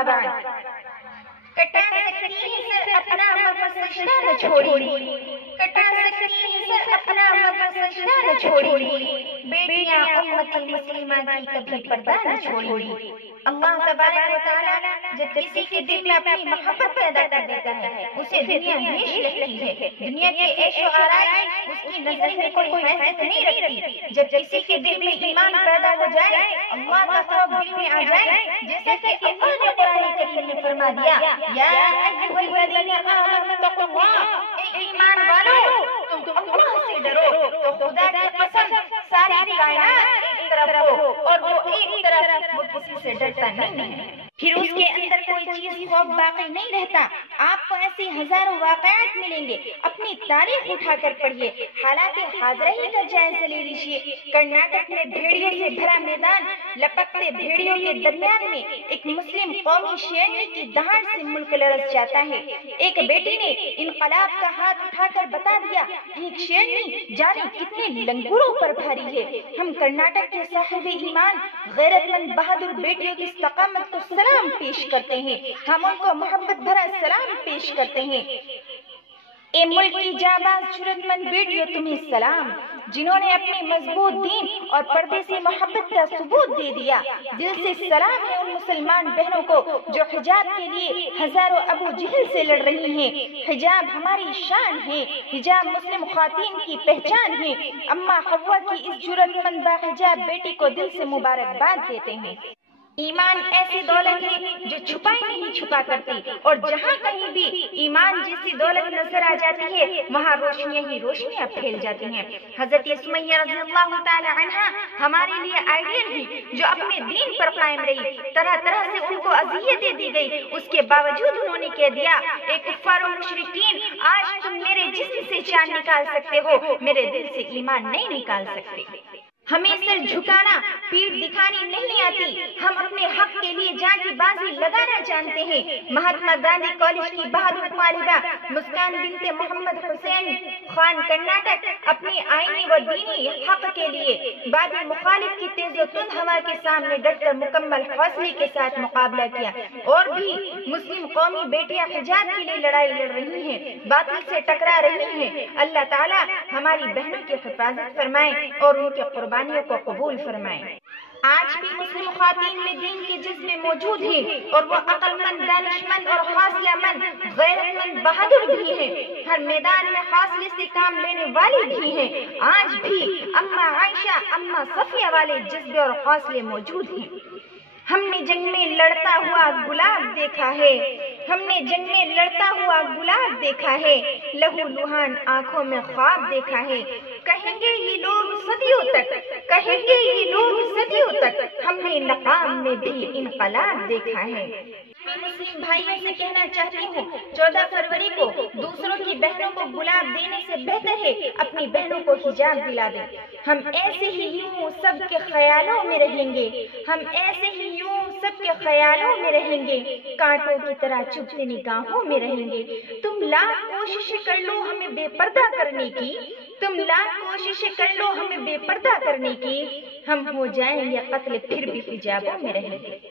اما بعد کٹا سکتی سر اپنا مگر سجدہ نہ چھوڑی، کٹا سکتی سر اپنا مگر سجدہ نہ چھوڑی، بیٹیاں امت مسلمہ کی کبھی پردہ نہ چھوڑی۔ اللہ تبارک و تعالیٰ جب کسی کے دل میں اپنی محبت پیدا کر دیتا ہے اسے دنیا ہمیش لگتی ہے، دنیا کے عیش و آرائش اس کی نظر میں کوئی حیثیت نہیں رکھتی۔ جب کسی کے دل میں ایمان پیدا ہو جائے، اللہ کا خوف دل میں آ جائے، جیسا کہ اللہ نے قرآن کریم میں فرما دیا، یا ایھا الذین آمنوا اتقوا اللہ، اے ایمان والو تم اللہ سے ڈرو، تو خدا کی قسم ساری کائنات ایک طرف ہو اور وہ ایک طرف، وہ کسی سے ڈرتا نہیں ہے، پھر اس کے اندر کوئی چیز خوف باقی نہیں رہتا۔ آپ کو ایسے ہزاروں واقعات ملیں گے، اپنی تاریخ اٹھا کر پڑھیے، حالات حاضرہ ہی کا جائزہ لے لیجیے۔ کرناٹک میں بھیڑیوں سے بھرا میدان، لپکتے بھیڑیوں کے درمیان میں ایک مسلم قومی شیرنی کی دہاڑ سے ملک لرز جاتا ہے۔ ایک بیٹی نے انقلاب کا ہاتھ اٹھا کر بتا دیا، ایک شیرنی جانے کتنے لنگوروں پر بھاری ہے۔ ہم کرناٹک کے صاحب ایمان غیرت مند بہادر بیٹیوں کی استقامت کو سلام پیش کرتے ہیں، ہم ان کو محبت بھرا سلام پیش کرتے ہیں۔ اے ملک کی جانباز جرأت مند بیٹیوں تمہیں سلام، جنہوں نے اپنی مضبوط دین اور پردے سے محبت کا ثبوت دے دیا۔ دل سے سلام ہے ان مسلمان بہنوں کو جو حجاب کے لیے ہزاروں ابو جہل سے لڑ رہی ہیں۔ حجاب ہماری شان ہے، حجاب مسلم خواتین کی پہچان ہے۔ اماں حوا کی اس جرأت مند باحجاب بیٹی کو دل سے مبارکباد دیتے ہیں۔ ایمان ایسی دولت ہے جو چھپائی نہیں چھپا کرتی، اور جہاں کہیں بھی ایمان جیسی دولت نظر آ جاتی ہے وہاں روشنیاں ہی روشنیاں پھیل جاتی ہیں۔ حضرت سمیہ رضی اللہ تعالی عنہا ہمارے لیے آئیڈیل ہی، جو اپنے دین پر قائم رہی، طرح طرح سے ان کو اذیتیں دی گئی، اس کے باوجود انہوں نے کہہ دیا، اے کفار و مشرکین، آج تم میرے جسم سے جان نکال سکتے ہو، میرے دل سے ایمان نہیں نکال سکتے۔ ہمیں سر جھکانا، پیٹھ دکھانی نہیں آتی، ہم اپنے حق کے لیے جان کی بازی لگانا جانتے ہیں۔ مہاتما گاندھی کالج کی بہادر طالبہ مسکان بنت محمد حسین خان کرناٹک اپنی آئینی و دینی حق کے لیے بعد مخالف کی تیز و تند ہوا کے سامنے ڈٹ کر مکمل حوصلے کے ساتھ مقابلہ کیا۔ اور بھی مسلم قومی بیٹیاں حجاب کے لیے لڑائی لڑ رہی ہیں، باطل سے ٹکرا رہی ہیں۔ اللہ تعالیٰ ہماری بہنوں کی حفاظت فرمائے اور ان کے قربانیوں کو قبول فرمائے۔ آج بھی مسلم خواتین میں دین کے جذبے موجود ہیں، اور وہ عقل مند، دانش مند اور حوصلہ مند، غیرت مند، بہادر بھی ہیں، ہر میدان میں حوصلے سے کام لینے والی بھی ہیں۔ آج بھی اماں عائشہ، اماں صفیہ والے جذبے اور حوصلے موجود ہیں۔ ہم نے جنگ میں لڑتا ہوا گلاب دیکھا ہے، ہم نے جنگ میں لڑتا ہوا گلاب دیکھا ہے، لہو لہان آنکھوں میں خواب دیکھا ہے۔ کہیں گے یہ لوگ صدیوں تک، کہیں گے یہ لوگ صدیوں تک، ہم نے نقاب میں بھی انقلاب دیکھا ہے۔ میں مسلم بھائیوں سے کہنا چاہتی ہوں، 14 فروری کو دوسروں کی بہنوں کو گلاب دینے سے بہتر ہے اپنی بہنوں کو حجاب دلا دیں۔ ہم ایسے ہی یوں سب کے خیالوں میں رہیں گے، ہم ایسے ہی یوں سب کے خیالوں میں رہیں گے، کانٹوں کی طرح چبھتے نگاہوں میں رہیں گے۔ تم لاکھ کوششیں کر لو ہمیں بے پردہ کرنے کی، تم لاکھ کوششیں کر لو ہمیں بے پردہ کرنے کی، ہم ہو جائیں گے قتل پھر بھی حجابوں میں رہیں گے۔